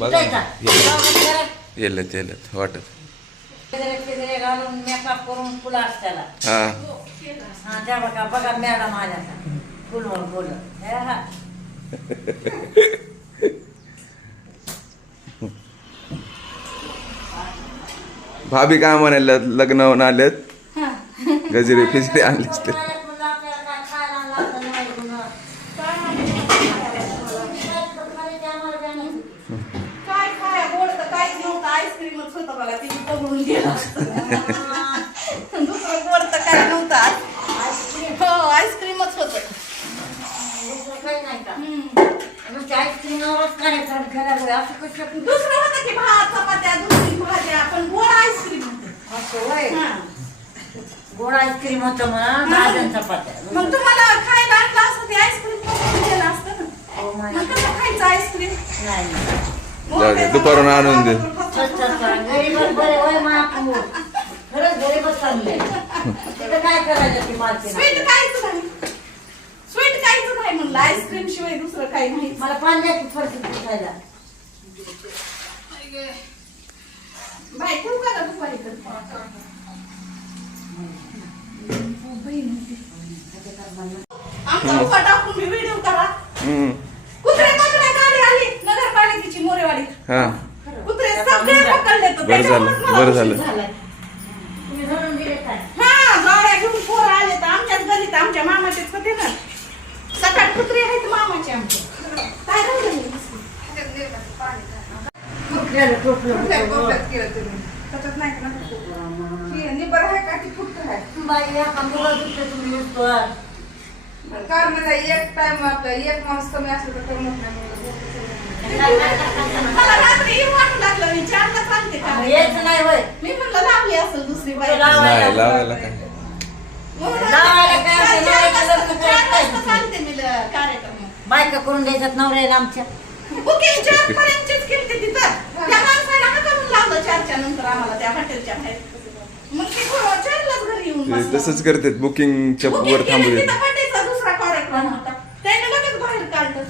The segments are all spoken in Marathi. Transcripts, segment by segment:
बघा येलेत वाटत घालून मेकअप करून फुलं असत्याला हा हा त्या बघा बघा मॅडम आल्या फुलवर फुलं भाभी काय म्हणायला लग्न होऊन आलेत गजरे फिजरे आणले असते आईस्क्रीमच होतं बघा तिने बघून गेला दुसरं गोड तर काय नव्हतं हो आईस्क्रीमच होतं दुसरं होतं की भात चपात्या दुसरी भाज्या पण गोड आईस्क्रीम गोड आईस्क्रीम होतं म्हणा भाज्या चपात्या मग तुम्हाला खायला आणलं असतं ते आईस्क्रीम गेलं असतं ना मग कसं खायचं आईस्क्रीम नाही दुपारून आणून दे गरीबच बरे होय महापूर खरंच गरीबच चांगले तिथं काय करायचं ती मालकी स्वीट काहीच नाही म्हणलं आईस्क्रीम शिवाय दुसरं काही नाही मला पाण्याची परिस्थिती खायला बाय ठेवू का दुपारी आमचा उभा टाकून मी व्हिडिओ करा कुत्रे गाडी आली नगरपालिकेची मोरेवाडी कुत्रे सगळे पकडले तर बरं झालं तुम्ही धरून दिले काय हा गाड्या घेऊन पोरं आले तर आमच्याच गलीत आमच्या मामाचेच होते ना 7-8 कुत्रे आहेत मामाचे आमचे काय राहिलं त्याच्यात नाही का निबर आहे का ती फुटत आहे बाई या मुलं दुसरे तुम्ही येतो कारण एक टाइम आपला एक माणूस कमी असलं तर करमत नाही मला रात्री येऊ वाटू लागलं मी 4ला सांगते का येत नाही होय मी म्हणलं लावली असेल दुसरी बाई नाही लावायला काय सांगते मी कार्यक्रम बायका करून द्यायच्यात नवऱ्याला आमच्या बुकिंग 4 पर्यंतच केली तिथं त्या माणसाला हाकलून लावलं 4च्या नंतर आम्हाला त्या हॉटेलच्या बाहेर मग ते 4लाच घरी येऊन बसलं. तसंच करतात बुकिंगच्या वर थांबू देत हॉटेलचा दुसरा कार्यक्रम होता त्याने लगेच बाहेर काढलं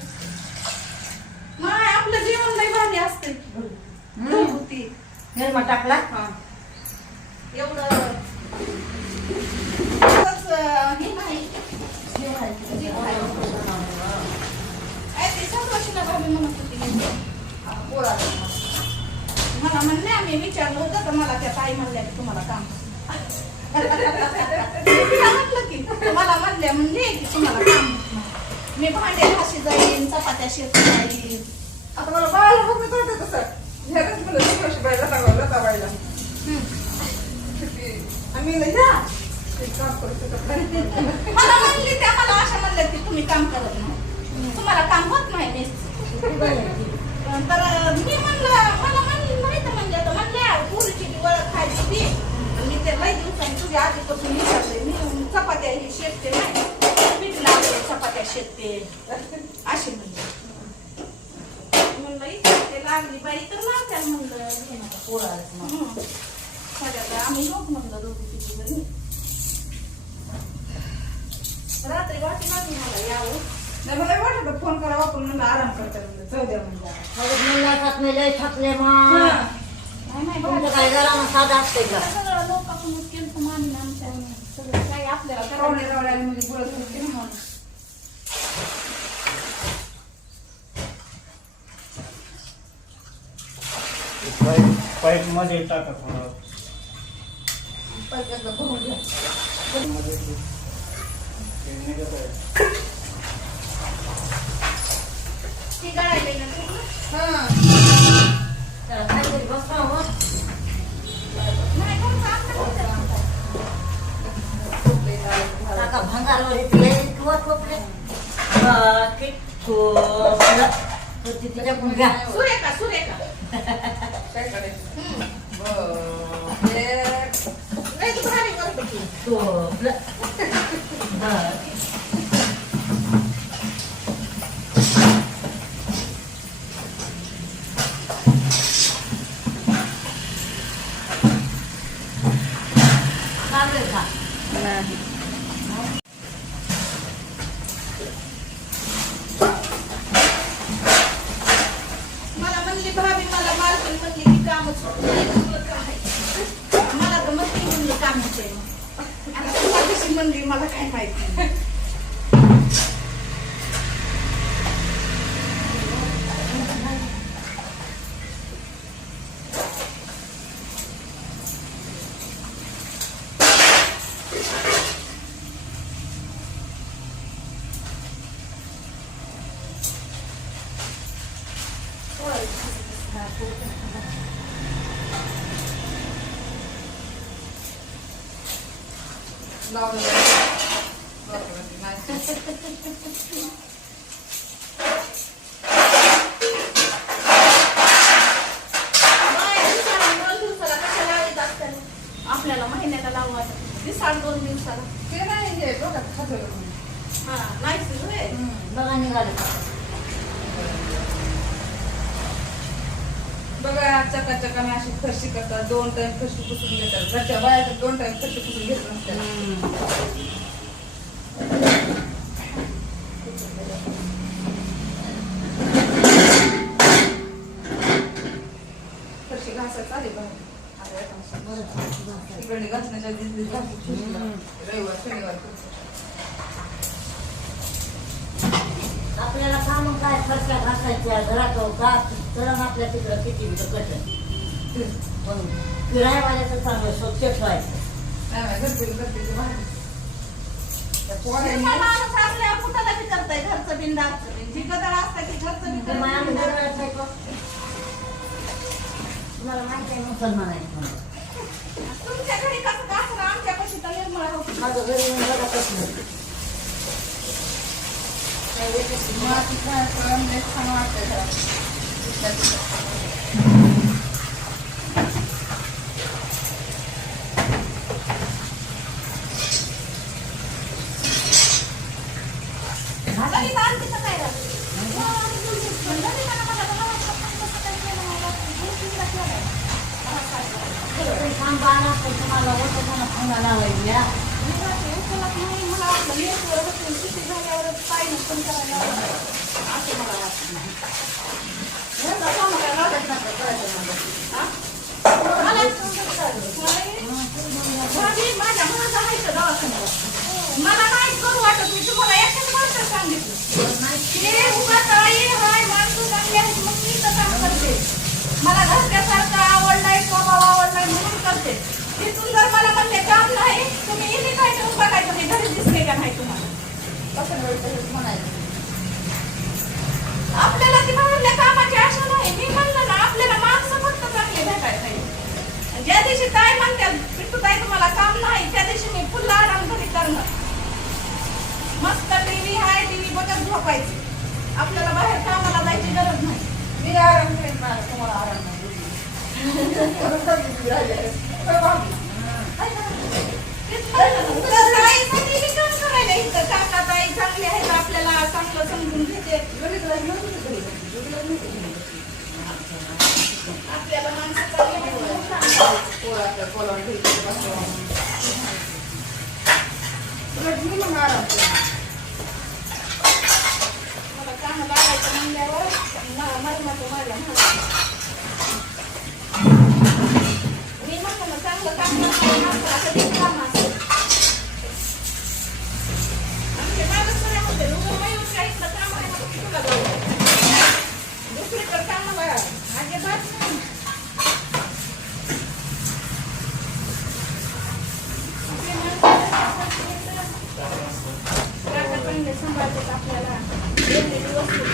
मग आपलं जेवण लई भारी असते घरगुती निर्मा टाकला एवढं हे नाही मला म्हणले आम्ही विचारलं होतं तर मला त्या ताई म्हणल्या की तुम्हाला काम म्हटलं की मला म्हणले की तुम्हाला काम मी भांडे घाशी जाईन चपात्या शेती जाईन आता मला बाळाला बघ कळतं तसं ह्याच म्हणलं दुसऱ्याशी बायला लताबाईला आम्ही काम करू शकत नाही मला म्हणली त्या मला अशा म्हणल्या की तुम्ही काम करत नाही तुम्हाला काम होत नाही मिस तर मी म्हणलं मला म्हणली नाही तर म्हणलं तर म्हणल्या पुरीची ओळख खायची ती मी ते लई दिवसांनी तुझ्या आधीपासून विचारले मी चपात्या ही शेकते नाही पीठ लावते चपात्या शेकते अशी म्हणली म्हणलं इथे लागली बाई तर लावत्याल म्हणलं आम्ही लोक म्हणलं दोघी तिची बहिणी रात्री वाटी लागली मला यावं नाही मला वाटत फोन करावा पण म्हणलं आराम करता म्हणलं जाऊ द्या म्हणलं लय थकले मग तुमचं काय जरा मग साधा असते का सगळं लोकांकडून केलं मानलं आमच्या सगळं काही आपल्याला करावणे रावड्याला म्हणजे बोलत होते ना म्हणून पाईप मध्ये टाका थोडं पैशाचं भरून घ्या ती गळायली ना तू हां त्याला काहीतरी बसवावं नाही कोण काम टाका भंगारवर येते किंवा कोपरे तिच्याकडून घ्या सुरेखा नाही तू भारी करतो की मला म्हणली भाभी मला काय माहिती नाही. आपल्याला महिन्याला लावू आता दिसाड 2 दिवसाला ते नाही हे डोक्यात खातं. हा नाही होय. बघा निघाले बघा चकाचकाने अशी फरशी करतात 2 टाइम फरशी पुसून घेतात घरच्या बाया 2 टाइम फरशी पुसून घेत नसतात फरशी घासायचं आली बाहेर इकडे घासण्याच्या दिवशी रविवार शनिवार आपल्याला काम काय फरशा घासायच्या घरात घास तर आपल्या तिकडं किती कटन पण फिरायवाल्याचं चांगलं स्वच्छ ठेवायचं. नाही घरचे घरचे बाहेर निर्मळ माणूस आपल्या कुठाला बी करताय घरचं बिंदाचं बी. जी गदळ असतं की घरचं बी तर मग आम्ही करत दरवेळेस ऐकू. तुम्हाला माहिती आहे मुसलमान आहेत म्हणून. तुमच्या घरी कसं असं आमच्या कशी तर निर्मळ होती. माझं घरी येऊन बघतच नाही. माती खायचं लय छान वाटतंय घरात. ललित आणखी तर काय राहतं? ललितानं मला भावाचं पण कसं काय केलं मला? गोष्टीला केलं. मला सांगितलं. तुम्ही थांबा ना, तर तुम्हाला होतं म्हणून फोन लावायला. मी राहते, उचलत नाही. मला वाटलं लेकरं बसून सुट्टी झाल्यावरच पाहिजे पण करायला लावलं. असं मला वाटलं. एवढं कामाला लावत नका करायचं मला. हा? मला भाभी, माझ्या मुलाचं आहे तर दवाखान्यावर. मला नाही करू वाटत मी तुम्हाला एकच गोष्ट सांगितलं ते उगाच आई हाय माणसं चांगली आहेत मग मी तर काम करते मला घरच्यासारखं आवडलाय स्वभाव आवडलाय म्हणून करते तिथून जर मला म्हणले काम नाही तुम्ही इथे काय करून बघायचं मी घरी दिसले का नाही तुम्हाला कसं बोलतं म्हणायचं. आपल्याला ती बाहेरल्या कामाची आशा नाही मी म्हणलं ना आपल्याला माणसं फक्त चांगली भेटायला पाहिजे ज्या दिवशी ताई म्हणतात पिट्टू ताई तुम्हाला काम नाही त्या दिवशी मी फुल आराम घरी करणार मस्त टीव्ही आहे टीव्ही बघत झोपायचं आपल्याला बाहेर कामाला जायची गरज नाही मी आराम करेन मला तुम्हाला आराम नाही तेच म्हणलं ना, तर ताईसाठी मी काम करायला इथं काका ताई चांगली आहेत आपल्याला चांगलं समजून घेते आपल्याला माणसं चांगली आहेत म्हणून सांगतात. पोराच्या पोलावर ठेवते बसवा तुला घेऊन मग आराम कर मला काम लागायचं म्हणल्यावर मरणाचं माझ्या मी म्हणलं ना चांगलं काम करताना कधी काम असेल आमच्या मागं होते रुग्ण येऊन काही काम आहे ना तुला जाऊ दुसरीकडे काम बघा अजिबात नाही चांगले सांभाळतात आपल्याला व्यवस्थित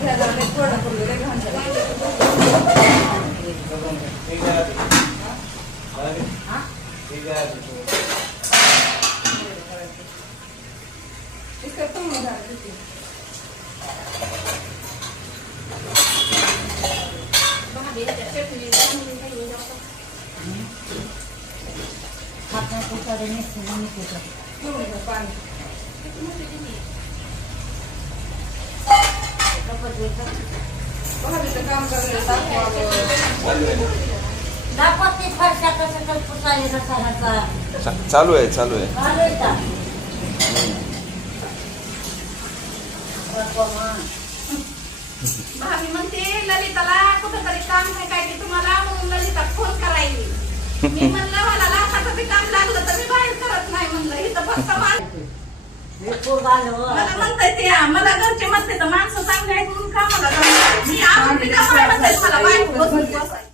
घ्यायला लय थोडं करू लय घाण झालं. इतकं कमी झालं किती. चटणी चांगली नाही जास्त आपण कुठे निघतो पिऊन घ्या पाणी. भाभीचं काम करायला दाखवावं. दाखवते फरशा कसं कसं पुसायला रसायनाचा. चालू आहे चालू आहे चालू आहे का? भाभी म्हणते ललिताला कुठंतरी काम आहे काय की तुम्हाला म्हणून ललिता फोन करायली मी म्हणलं मला लाखाचं माझं बी काम लागलं तर मी बाहेर करत नाही म्हणलं इथं फक्त हे पोरगं आलं हो. मला म्हणताय ते मला घरचे म्हणते तर माणसं चांगली आहेत म्हणून का मला मी आवडते त्यामुळे म्हणताय मला बाहेर बसून बसायचं